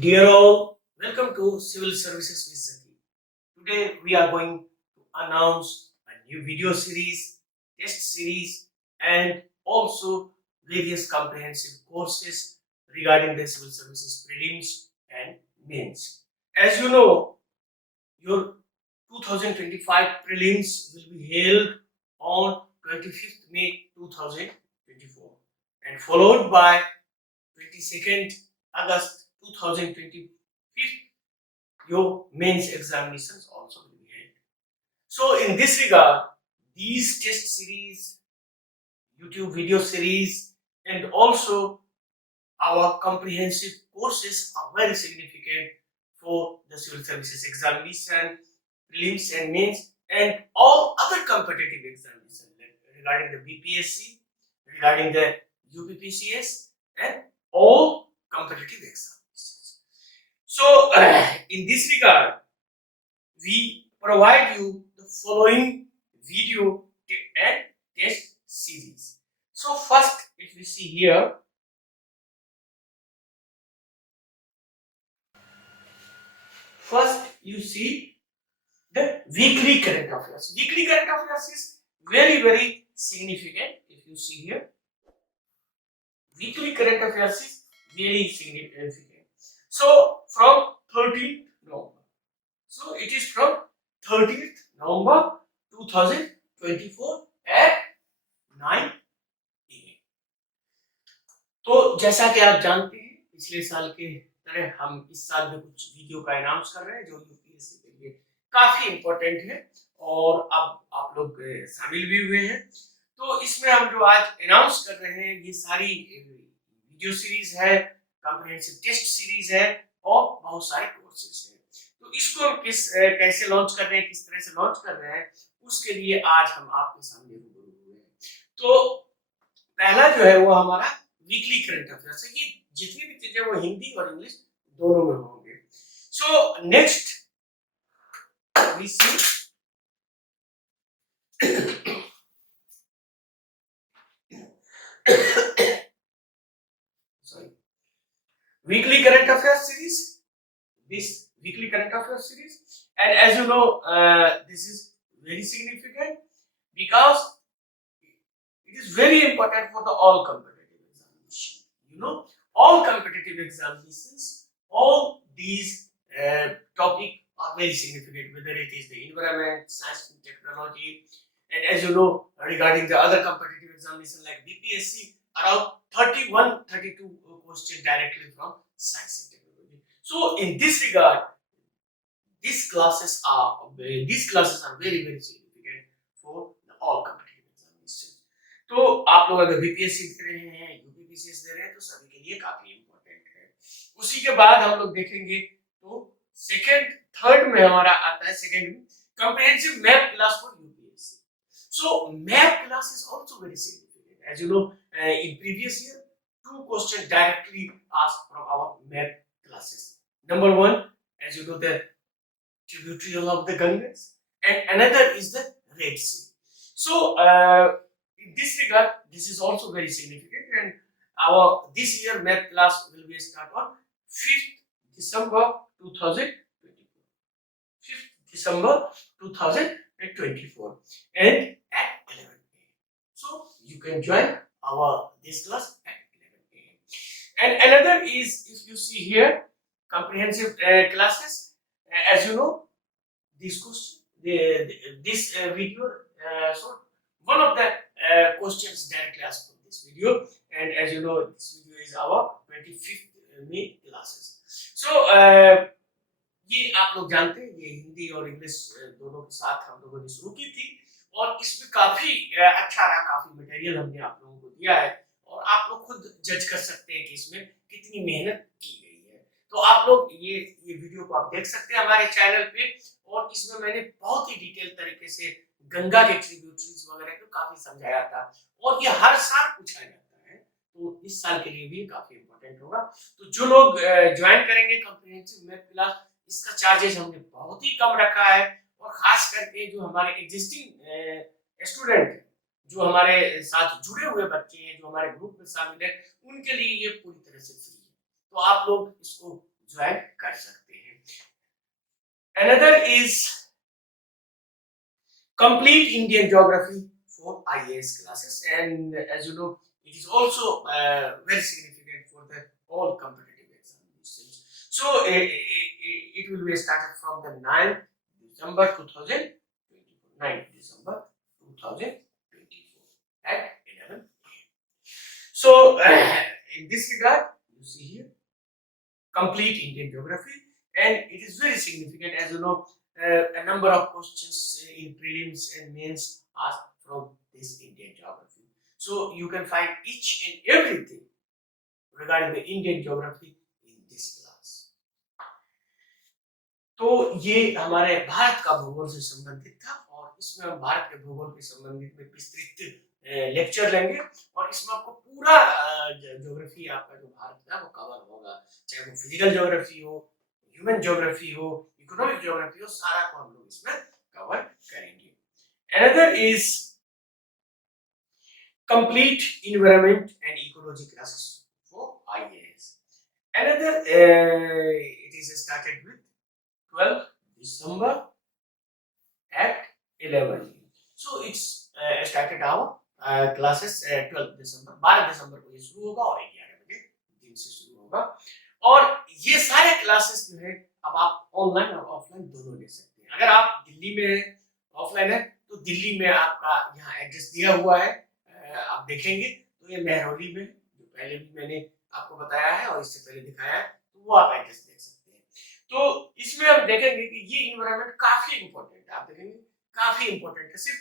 Dear all, welcome to Civil Services with Saki. Today we are going to announce a new video series, test series, and also various comprehensive courses regarding the Civil Services prelims and mains. As you know, your 2025 prelims will be held on 25th May 2024 and followed by 22nd August 2025 your mains examinations also will be held. So in this regard, these test series, YouTube video series, and also our comprehensive courses are very significant for the civil services examination, prelims and mains, and all other competitive examinations regarding the BPSC, regarding the UPPCS, and all competitive examinations. So, in this regard, we provide you the following video and test series. So, first, if we see here, first you see the weekly current affairs. Weekly current affairs is very significant. If you see here, weekly current affairs is very significant. So, from 13th November. So, it is from 13th November 2024 at 9 AM. तो जैसा कि आप जानते हैं पिछले साल के तरह हम इस साल में कुछ वीडियो का अनाउंस कर रहे हैं जो यूपीएससी के लिए काफी इंपॉर्टेंट है और अब आप लोग शामिल भी हुए हैं। तो इसमें हम जो आज अनाउंस कर रहे हैं ये सारी वीडियो सीरीज है, कॉम्प्रिहेंसिव टेस्ट सीरीज है और बहुत सारे कोर्सेज हैं। तो इसको हम कैसे लॉन्च कर रहे हैं, किस तरह से लॉन्च कर रहे हैं, उसके लिए आज हम आपके सामने रूबरू हुए हैं। तो पहला जो है वो हमारा वीकली करंट अफेयर्स है। ये जितनी भी चीजें वो हिंदी और इंग्लिश दोनों में होंगे। So next we see sorry weekly current affairs series, this weekly current affairs series, and as you know this is very significant because it is very important for the all competitive examination. You know, all competitive examinations, all these topic are very significant, whether it is the environment, science and technology, and as you know, regarding the other competitive examination like BPSC, around 32 questions directly from science and technology. So in this regard, these classes are very significant for the all competitive examinations. तो आप लोग अगर BPSC दे रहे हैं, UPPCS दे रहे हैं तो सभी के लिए काफी इंपॉर्टेंट है। उसी के बाद हम लोग देखेंगे तो सेकंड थर्ड में हमारा आता है सेकंड में comprehensive map class for UPSC. So map class is also very significant. As you know, in previous year, two questions directly asked from our map classes. Number one, as you know, the tributary of the Ganges, and another is the Red Sea. So in this regard, this is also very significant, and our this year map class will be start on 5th December 2024. 5th December 2024 and at 11 AM. So you can join our this class at 11 AM. And another is, if you see here, comprehensive classes. As you know, this question, this video. So one of the questions directly asked from this video, and as you know, this video is our 25th May classes. So ये आप लोग जानते हैं, ये हिंदी और English दोनों के साथ हम लोगों ने शुरू की थी और इसमें काफी अच्छा रहा, काफी मटेरियल हमने आप लोगों को दिया है और आप लोग खुद जज कर सकते हैं कि इसमें कितनी मेहनत की गई है। तो आप लोग ये वीडियो को आप देख सकते हैं हमारे चैनल पे, और इसमें मैंने बहुत ही डिटेल तरीके से गंगा के ट्रिब्यूटरीज वगैरह को काफी समझाया था और ये हर साल पूछा जाता है, तो इस साल के लिए भी काफी इंपॉर्टेंट होगा। तो जो लोग ज्वाइन करेंगे कॉम्प्रिहेंसिव मैथ क्लास, इसका चार्जेस हमने बहुत ही कम रखा है और खास करके जो हमारे एग्जिस्टिंग स्टूडेंट जो हमारे साथ जुड़े हुए बच्चे हैं, जो हमारे ग्रुप में शामिल है, उनके लिए ये पूरी तरह से फ्री है। तो आप लोग इसको ज्वाइन कर सकते हैं। Another is complete Indian geography for IAS classes, and as you know, it is also very significant for the all competitive examinations. So it will be started from the 9th December 2024, 9th December 2024 at 11 a.m. So in this regard, you see here complete Indian geography, and it is very significant. As you know, a number of questions in prelims and mains asked from this Indian geography. So you can find each and everything regarding the Indian geography in this class. तो ये हमारे भारत का भूगोल से संबंधित था, और इसमें हम भारत के भूगोल के संबंधित में विस्तृत लेक्चर लेंगे, और इसमें आपको पूरा ज्योग्राफी आपका जो भारत का वो कवर होगा, चाहे वो फिजिकल ज्योग्राफी हो, ह्यूमन ज्योग्राफी हो, इकोनॉमिक ज्योग्राफी हो, सारा को हम लोग इसमें कवर करेंगे। Another is complete environment and ecology classes for IAS. Another it is started with 12th December at 11 a.m. So it's started our classes 12th December, 12 दिसंबर को ये शुरू होगा और 11 बजे दिन से शुरू होगा। और ये सारे क्लासेस जो है अब आप ऑनलाइन और ऑफलाइन दोनों ले सकते हैं। अगर आप दिल्ली में ऑफलाइन है तो दिल्ली में आपका यहाँ एड्रेस दिया हुआ है, आप देखेंगे तो ये मेहरौली में, जो पहले भी मैंने आपको बताया है और इससे पहले दिखाया है, तो वो आप एड्रेस देख सकते हैं। तो इसमें हम देखेंगे कि ये इन्वायरमेंट काफी इंपॉर्टेंट है, आप देखेंगे काफी इंपॉर्टेंट है। सिर्फ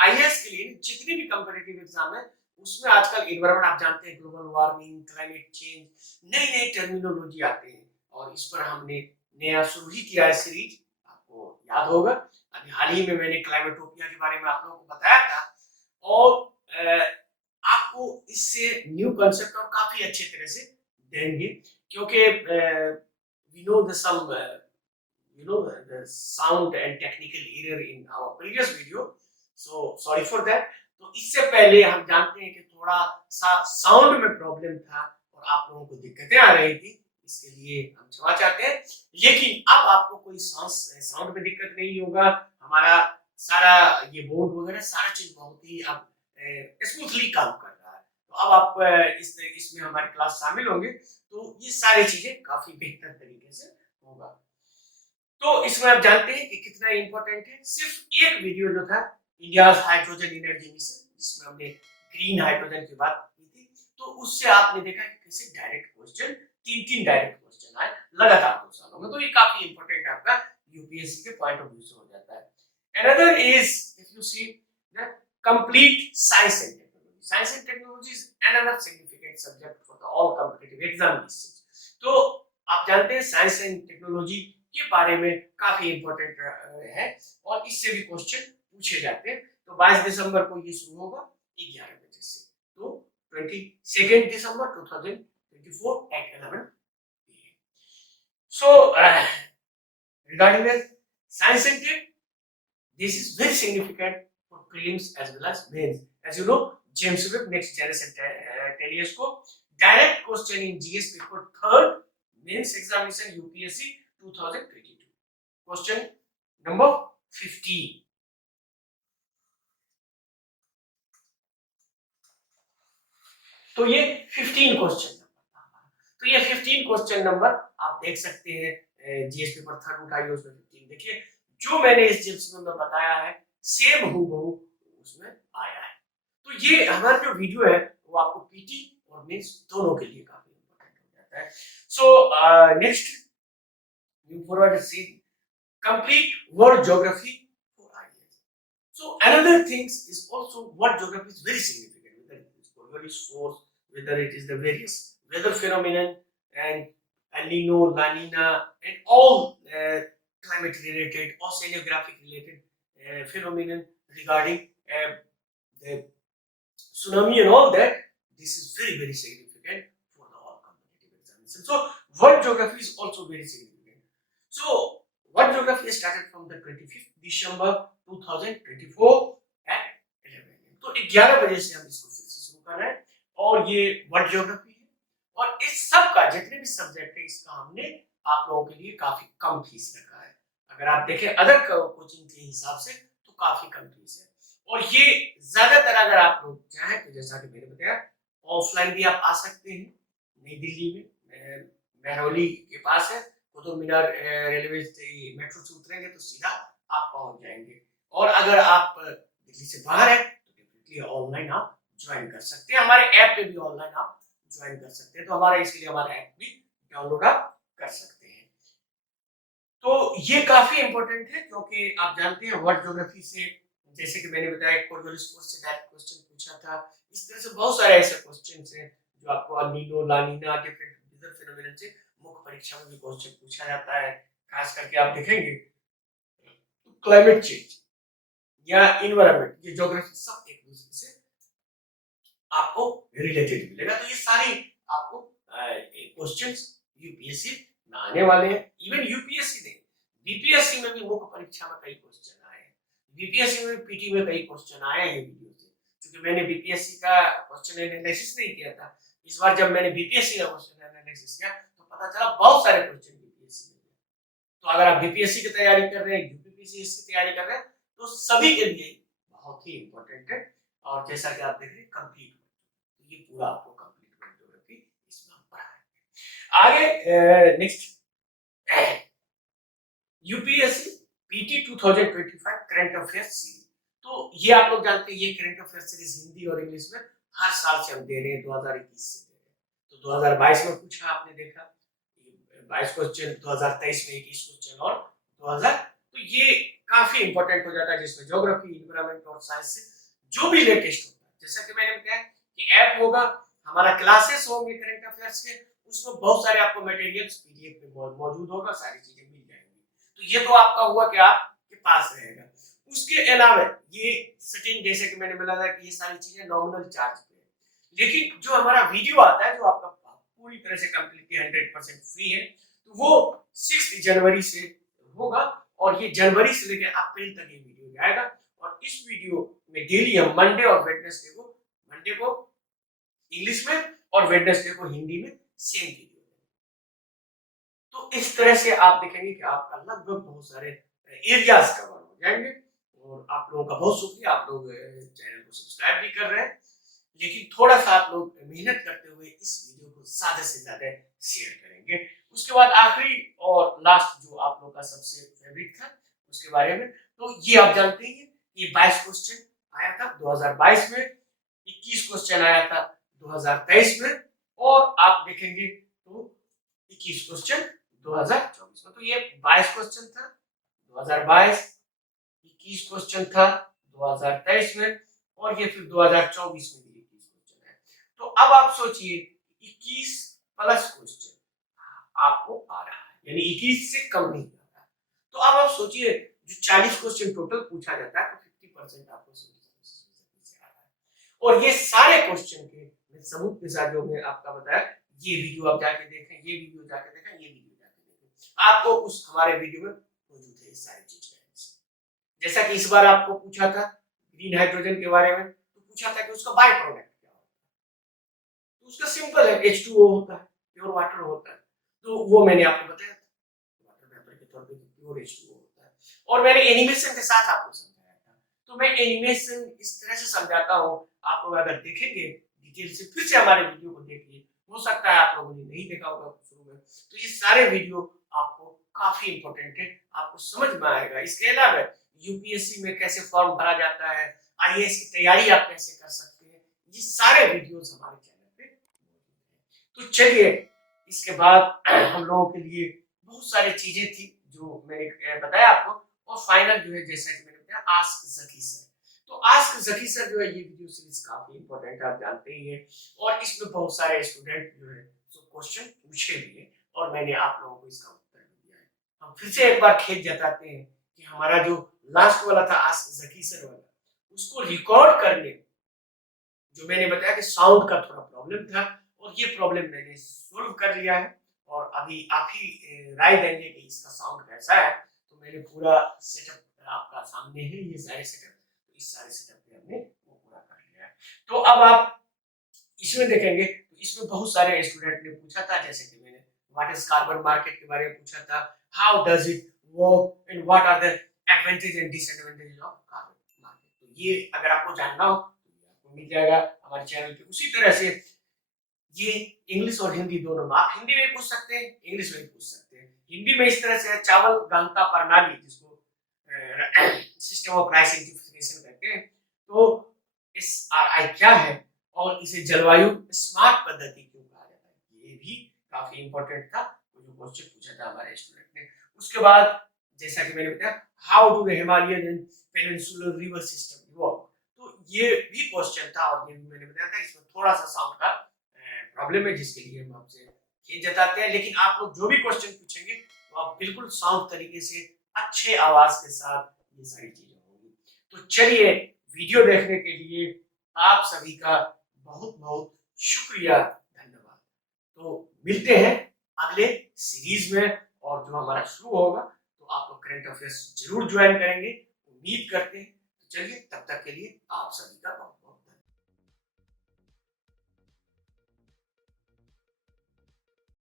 आईएएस के लिए जितनी भी कंपेटिटिव एग्जाम है उसमें आजकल इन्वायरमेंट आप जानते हैं, ग्लोबल वार्मिंग, क्लाइमेट चेंज, नई नई टर्मिनोलॉजी आते हैं, और इस पर हमने नया शुरू ही किया है सीरीज, आपको याद होगा। अभी हाल ही में मैंने क्लाइमेटोपिया के बारे में आप लोगों को बताया था, और आपको इससे न्यू कांसेप्ट और काफी अच्छे तरह से देंगे, क्योंकि we know the sound and technical error in our previous video, so sorry for that। तो इससे पहले हम जानते हैं कि थोड़ा सा साउंड में प्रॉब्लम था और आप लोगों को दिक्कतें आ रही थी, इसके लिए हम क्षमा चाहते हैं। लेकिन अब आपको कोई साउंड में दिक्कत नहीं होगा, हमारा सारा ये बोर्ड वगैरह सारा चीज बहुत ही अब स्मूथली काम कर रहा है। तो अब आप इसमें हमारी क्लास शामिल होंगे तो ये सारी चीजें काफी बेहतर तरीके से होगा। तो इसमें आप जानते हैं कि कितना इंपॉर्टेंट है। सिर्फ एक वीडियो जो था इंडिया हाइड्रोजन एनर्जी मिशन, जिसमें हमने ग्रीन हाइड्रोजन की बात की थी, तो उससे आपने देखा कि कैसे डायरेक्ट क्वेश्चन, तीन डायरेक्ट क्वेश्चन आए लगातार 2 सालों में। तो ये काफी इंपॉर्टेंट आपका यूपीएससी के पॉइंट ऑफ व्यू से हो जाता है। Another is if you see the complete science and technology. Science and technology is another significant subject for the all competitive examinations. तो आप जानते हैं साइंस एंड टेक्नोलॉजी के बारे में काफी इंपॉर्टेंट है, और इससे भी क्वेश्चन पूछे जाते हैं। तो 22 दिसंबर को ये शुरू होगा 11 बजे से, तो 22 दिसंबर 2024 at 11 p.m. So regarding the science and tech, this is very significant for prelims as well as mains. As you know, James Webb Next Generation Telescope, direct question in GS paper 3rd mains examination UPSC 2022, question number 15। तो ये 15 question number, तो ये 15 question number आप देख सकते हैं, GS paper 3rd उठाइए, उसमें 15 देखिए जो मैंने इस जिप्स में बताया है सेम हूबहू उसमें आया है। तो ये हमारा जो वीडियो है वो आपको पीटी और मेंस दोनों के लिए काफी इंपॉर्टेंट हो जाता है। So next move forward to see complete world geography for IAS. So another things is also world geography is very significant, whether it is Coriolis force, whether it is the various weather phenomenon and El Nino, La Nina, and all climate related, oceanographic related phenomenon regarding the tsunami and all that. This is very significant for the all competitive examinations. So world geography is also very significant. So world geography started from the 25th December 2024 at 11 am। तो 11 बजे से हम इसको फिर से शुरू कर रहे हैं, और ये वर्ल्ड ज्योग्राफी है, और इस सबका जितने भी सब्जेक्ट है इसका हमने आप लोगों के लिए काफी कम फीस रखा है। अगर आप देखें अदर कोचिंग के हिसाब से तो काफी कम फीस है। और ये ज्यादातर अगर आप लोग चाहें तो जैसा कि मैंने बताया ऑफलाइन भी आप आ सकते हैं। नई दिल्ली में महरौली के पास है, कुतुब मीनार रेलवे मेट्रो से उतरेंगे तो सीधा आप पहुंच जाएंगे। और अगर आप दिल्ली से बाहर है तो डेफिनेटली ऑनलाइन आप ज्वाइन कर सकते हैं। हमारे ऐप पे भी ऑनलाइन आप ज्वाइन कर सकते हैं, तो हमारा इसलिए हमारा ऐप भी डाउनलोड आप कर सकते हैं। तो ये काफी इंपॉर्टेंट है क्योंकि आप जानते हैं वर्ल्ड ज्योग्राफी से, जैसे कि मैंने बताया कोरियोलिस कोर्स से डायरेक्ट क्वेश्चन पूछा था, इस तरह से बहुत सारे ऐसे क्वेश्चंस हैं जो आपको El Nino La Nina different weather phenomenon से मुख्य परीक्षा में भी क्वेश्चन पूछा जाता है। खास करके आप देखेंगे क्लाइमेट चेंज या इन्वायरमेंट, ये ज्योग्राफी सब एक दूसरे से आपको रिलेटेड मिलेगा। तो ये सारी आपको क्वेश्चंस यूपीएससी में आने वाले हैं। इवन यूपीएससी नहीं, बीपीएससी में भी मुख्य परीक्षा में कई क्वेश्चन आए हैं। बीपीएससी में पीटी में कई क्वेश्चन आए हैं वीडियो से, क्योंकि मैंने बीपीएससी का क्वेश्चन एनालिसिस नहीं किया था। इस बार जब मैंने बीपीएससी का क्वेश्चन एनालिसिस किया तो पता चला बहुत सारे क्वेश्चन बीपीएससी में। तो अगर आप बीपीएससी की तैयारी कर रहे हैं, यूपीपीसी की तैयारी कर रहे हैं, तो सभी के लिए बहुत ही इंपॉर्टेंट है। और जैसा कि आप देख रहे हैं कंप्लीट, ये पूरा आपको कंप्लीट वर्ल्ड ज्योग्राफी इसमें हम पढ़ाएंगे। आगे next UPSC PT 2025 current affairs series. तो ये आप लोग जानते हैं ये करंट अफेयर्स सीरीज हिंदी और इंग्लिश में हर साल से हम दे रहे हैं, 2021 से दे रहे हैं। तो 2022 में पूछा आपने देखा 22 क्वेश्चन, 2023 में 21 क्वेश्चन और 2000, तो ये काफी इंपॉर्टेंट हो जाता है जिसमें ज्योग्राफी, एनवायरनमेंट और साइंस से जो भी लेटेस्ट होता है। जैसा कि मैंने बताया कि ऐप होगा, हमारा क्लासेस होंगे करंट अफेयर्स के, उसमें बहुत सारे आपको मटेरियल्स पीडीएफ में मौजूद होगा, सारी चीजें मिल जाएंगी। तो ये तो आपका हुआ कि आपके पास रहेगा। उसके अलावा ये सेटिंग, जैसे कि मैंने बोला था कि ये सारी चीजें नॉमिनल चार्ज पे है, लेकिन जो हमारा वीडियो आता है जो आपका पूरी तरह से कंप्लीटली 100% फ्री है, तो वो 6 जनवरी से होगा और ये जनवरी से लेकर अप्रैल तक ये वीडियो जाएगा। और इस वीडियो में डेली हम मंडे और मंडे को इंग्लिश में और वेडनेसडे को हिंदी में सेम वीडियो। तो इस तरह से आप देखेंगे कि आपका लगभग बहुत सारे एरियाज कवर हो जाएंगे। और आप लोगों का बहुत शुक्रिया, आप लोग चैनल को सब्सक्राइब भी कर रहे हैं, लेकिन थोड़ा सा आप लोग मेहनत करते हुए इस वीडियो को ज्यादा से ज्यादा शेयर करेंगे। उसके बाद आखिरी और लास्ट जो आप लोग का सबसे फेवरेट था उसके बारे में, तो ये आप जानते हैं ये 22 क्वेश्चन आया था 2022 में, 21 क्वेश्चन आया था 2023 में, और आप देखेंगे तो 21 क्वेश्चन 2024 में। तो ये 22 क्वेश्चन था 2022, 21 क्वेश्चन था 2023 में, और ये फिर 2024 में भी 21 क्वेश्चन है। तो अब आप सोचिए 21 प्लस क्वेश्चन आपको आ रहा है, यानी 21 से कम नहीं आ रहा। तो अब आप सोचिए जो 40 क्वेश्चन टोटल पूछा जाता है तो 50% आपको से आ रहा है। और ये सारे क्वेश्चन के सबूत के साथ जो मैं आपका बताया, ये वीडियो आप जाके देखें, ये वीडियो जाके देखें, ये वीडियो जाके देखें, आपको उस हमारे वीडियो में मौजूद है सारी चीज। जैसा कि इस बार आपको पूछा था ग्रीन हाइड्रोजन के बारे में, तो पूछा था कि उसका बाय प्रोडक्ट क्या होता है, तो उसका सिंपल है H2O होता है, प्योर वाटर होता है। तो वो मैंने आपको बताया था, वाटर वेपर के तौर पे प्योर H2O होता है, और मैंने एनिमेशन के साथ आपको समझाया था। तो मैं एनिमेशन इस तरह से समझाता हूँ, आप लोग अगर देखेंगे डिटेल से, फिर से हमारे वीडियो को देखिए, हो सकता है आप लोगों ने नहीं देखा होगा शुरू में, तो ये सारे वीडियो आपको काफी इंपॉर्टेंट है, आपको समझ में आएगा। इसके अलावा यूपीएससी में कैसे फॉर्म भरा जाता है, आईएएस की तैयारी आप कैसे कर सकते हैं, ये सारे वीडियोस हमारे चैनल पे मौजूद हैं। तो चलिए इसके बाद हम लोगों के लिए बहुत सारी चीजें थी जो मैंने बताया आपको, और फाइनल जो है जैसा कि मैंने बताया आस्क जकी सर। तो आस्क जकी सर जो है ये वीडियो सीरीज काफी इंपॉर्टेंट आप जानते ही हैं, और इसमें बहुत सारे स्टूडेंट जो है क्वेश्चन पूछे भी है, और मैंने आप लोगों को इसका उत्तर दिया है। हम फिर से एक बार खेद जताते हैं कि हमारा जो लास्ट वाला था आस्क जकी सर वाला, उसको रिकॉर्ड करने जो मैंने बताया कि साउंड का थोड़ा प्रॉब्लम था, और ये प्रॉब्लम मैंने सोल्व कर लिया है। और अभी आप ही राय देंगे कि इसका साउंड कैसा है। तो मैंने पूरा सेटअप आपका सामने है, ये सारे सेटअप, तो इस सारे सेटअप पे हमने वो पूरा कर लिया है। तो अब आप इसमें देखेंगे तो इसमें बहुत सारे स्टूडेंट ने पूछा था, जैसे कि मैंने व्हाट इज कार्बन मार्केट के बारे में पूछा था, how does it work and what are the advantage and disadvantage of carbon market. तो ये अगर आपको जानना हो तो ये आपको मिल जाएगा हमारे चैनल पे। उसी तरह से ये इंग्लिश और हिंदी दोनों में, आप हिंदी में पूछ सकते हैं, इंग्लिश में भी पूछ सकते हैं। हिंदी में इस तरह से है, चावल गहनता प्रणाली, जिसको सिस्टम ऑफ राइस आइडेंटिफिकेशन कहते हैं, तो SRI क्या है और इसे जलवायु स्मार्ट पद्धति क्यों कहा जाता है, ये भी काफी इंपॉर्टेंट था, जो क्वेश्चन पूछा था हमारे स्टूडेंट ने। उसके बाद जैसा कि मैंने बताया, how do Himalayan and peninsular river system evolve, तो ये भी क्वेश्चन था और ये भी मैंने बताया था। इसमें थोड़ा सा साउंड का प्रॉब्लम है, जिसके लिए हम आपसे खेद जताते हैं, लेकिन आप लोग जो भी क्वेश्चन पूछेंगे तो आप बिल्कुल साउंड तरीके से अच्छे आवाज के साथ ये सारी चीजें होंगी। तो चलिए, वीडियो देखने के लिए आप सभी का बहुत बहुत शुक्रिया, धन्यवाद। तो मिलते हैं अगले सीरीज में, और जो हमारा शुरू होगा तो आप लोग करंट अफेयर्स जरूर ज्वाइन करेंगे, उम्मीद करते हैं। तो चलिए, तब तक के लिए आप सभी का बहुत